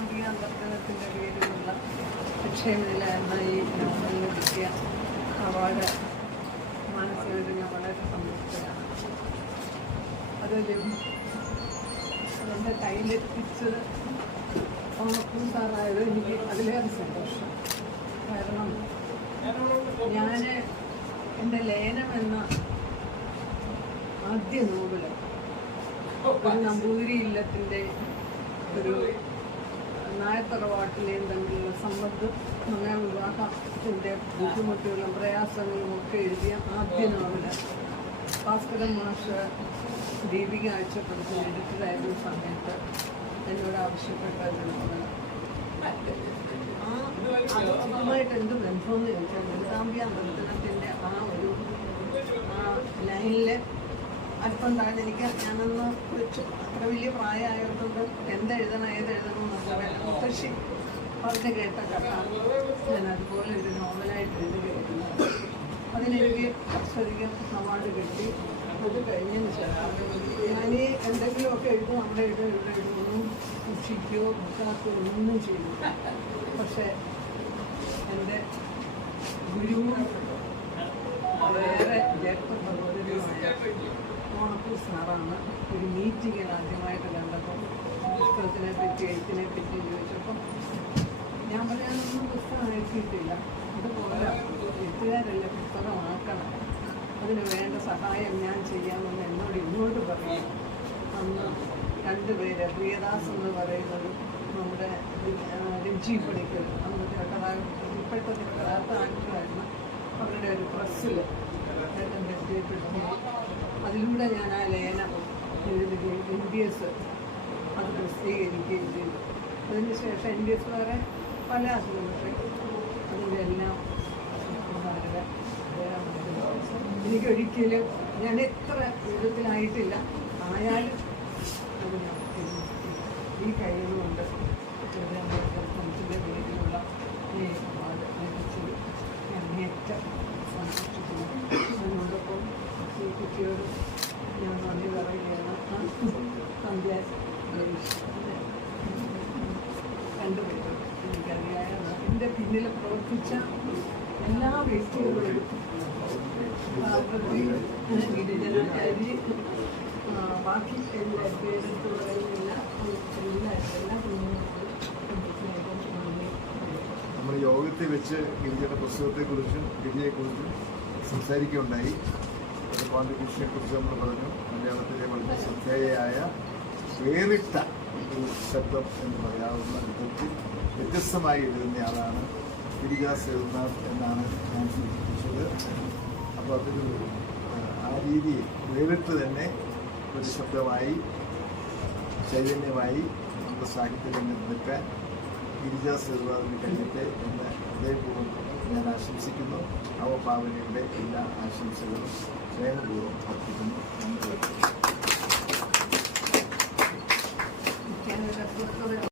ലളിതാംബിക നർത്തനത്തിന്റെ പേരിലുള്ള അക്ഷയമില്ല എന്ന ഈ നോവലിന് കിട്ടിയ അവാർഡ് മാനസികമായിട്ട് ഞാൻ വളരെ സന്തുഷ്ടയാണ് അത് അതിന്റെ കയ്യിലെത്തിച്ചത് ഓണപ്പൂ സാറായത് എനിക്ക് അതിലേറെ സന്തോഷം. കാരണം ഞാൻ എന്റെ ലയനം എന്ന ആദ്യ ഒരു നമ്പൂതിരി ഇല്ലത്തിന്റെ ഒരു നായത്തറവാട്ടിലെയും തമ്മിലുള്ള സമ്മർദ്ദം നമ്മുടെ വിവാഹത്തിന്റെ ബുദ്ധിമുട്ടുകളും പ്രയാസങ്ങളും ഒക്കെ എഴുതിയ ആദ്യ നോവൽ ഭാസ്കരൻ മാഷ് ദീപിക ആഴ്ചപ്പെടുത്തി എഡിറ്ററായിരുന്ന സമയത്ത്. എന്നോട് ആവശ്യപ്പെട്ട ഒരു നോവൽ അതുമായിട്ട് എന്ത് ബന്ധമെന്ന് ചോദിച്ചാൽ ലളിതാംബിക നർത്തനത്തിന്റെ ആ ഒരു ആ ലൈനിലെ അല്പം എനിക്ക് ഞാനന്ന് വെച്ചു. അത്ര വലിയ പ്രായമായതുകൊണ്ട് എന്തെഴുതണം ഏതെഴുതണം എന്നൊക്കെ അവരുടെ കേട്ട കഥ ഞാൻ അതുപോലെ ഒരു നോവലായിട്ട് എഴുതുകയായിരുന്നു അതിനെനിക്ക് അക്ഷരികം അവാർഡ് കിട്ടി. അത് കഴിഞ്ഞതിന് ശേഷം ഞാൻ എന്തെങ്കിലുമൊക്കെ എഴുതും നമ്മുടെ എഴുതും ഇവിടെ എഴുതുന്നു സൂക്ഷിക്കുകയോ ബുക്കാക്കുകയോ ഒന്നും ചെയ്തു പക്ഷേ എന്റെ ഗുരുവും വേറെ ജേക്കബ് ഓണപ്പൂർ സാറാണ് ഒരു മീറ്റിങ്ങിൽ ആദ്യമായിട്ട് പുസ്തകത്തിനെ പറ്റി എഴുത്തിനെ പറ്റി ചോദിച്ചപ്പോൾ ഞാൻ പറയാനൊന്നും പുസ്തകം എഴുതിയിട്ടില്ല. അതുപോലെ എഴുത്തുകാരല്ല പുസ്തകമാക്കണം അതിന് വേണ്ട സഹായം ഞാൻ ചെയ്യാമെന്ന് എന്നോട് ഇങ്ങോട്ട് പറയും. അന്ന് രണ്ടുപേര് പ്രിയദാസ് എന്ന് പറയുന്നത് നമ്മുടെ രഞ്ജി പണിക്കർ അന്ന് കഥാകൃത്ത് ഇപ്പോഴത്തെ കഥാർത്ഥ ആക്ടറായിരുന്നു അവരുടെ ഒരു പ്രസ്സിൽ അതിലൂടെ ഞാൻ ആ ലേന എഴുതുകയും എം ബി എസ് അത് പ്രസിദ്ധീകരിക്കുകയും ചെയ്തു. അതിന് ശേഷം എൻ ഡി എസ് വേറെ പല അസുഖങ്ങളെ വളരെ എനിക്കൊരിക്കലും ഞാൻ എത്ര ദൂരത്തിലായിട്ടില്ല. ആയാലും. ഈ കഴിവുകൊണ്ട് സംഘത്തിന്റെ പേരിലുള്ള ഈ അവാർഡ് ലഭിച്ചത് ഏറ്റവും സന്തോഷിക്കുന്നു. അതിനോടൊപ്പം ഈ കുട്ടിയോട് ഞാൻ നന്ദി പറയുകയാണ്. സന്ധ്യ രണ്ടുപേരും എനിക്കറിയാവുന്ന എന്റെ പിന്നിൽ പ്രവർത്തിച്ച എല്ലാ വ്യക്തികളും ഗിരിജനാചാരി ബാക്കി എല്ലാ പേരെടുത്ത് പറയുന്നില്ല എല്ലാ നമ്മൾ യോഗത്തെ വെച്ച് ഗിരിജയുടെ പുസ്തകത്തെക്കുറിച്ചും ഗിരിജയെക്കുറിച്ചും സംസാരിക്കുകയുണ്ടായി. ഒരു കോൺട്രിബ്യൂഷനെ കുറിച്ച് നമ്മൾ പറഞ്ഞു. മലയാളത്തിലെ വളരെ ശ്രദ്ധേയയായ വേറിട്ട ഒരു ശബ്ദം എന്ന് പറയാവുന്ന വിധത്തിൽ വ്യത്യസ്തമായി എഴുതുന്നയാളാണ് ഗിരിദാസ് എഴുതുന്ന എന്നാണ് ഞാൻ സൂചിപ്പിച്ചത്. അപ്പോൾ അതൊരു ആ, രീതിയിൽ വേറിട്ട് തന്നെ ഒരു ശബ്ദമായി ചൈതന്യമായി നമ്മുടെ സാഹിത്യത്തിൽ നിൽക്കാൻ ഗിരിദാസ് എഴുതാതിന് കഴിഞ്ഞിട്ട് എന്ന് ഹൃദയപൂർവം ഞാൻ ആശംസിക്കുന്നു. അവ പാവനയുടെ എല്ലാ ആശംസകളും സ്നേഹപൂർവം അർപ്പിക്കുന്നു.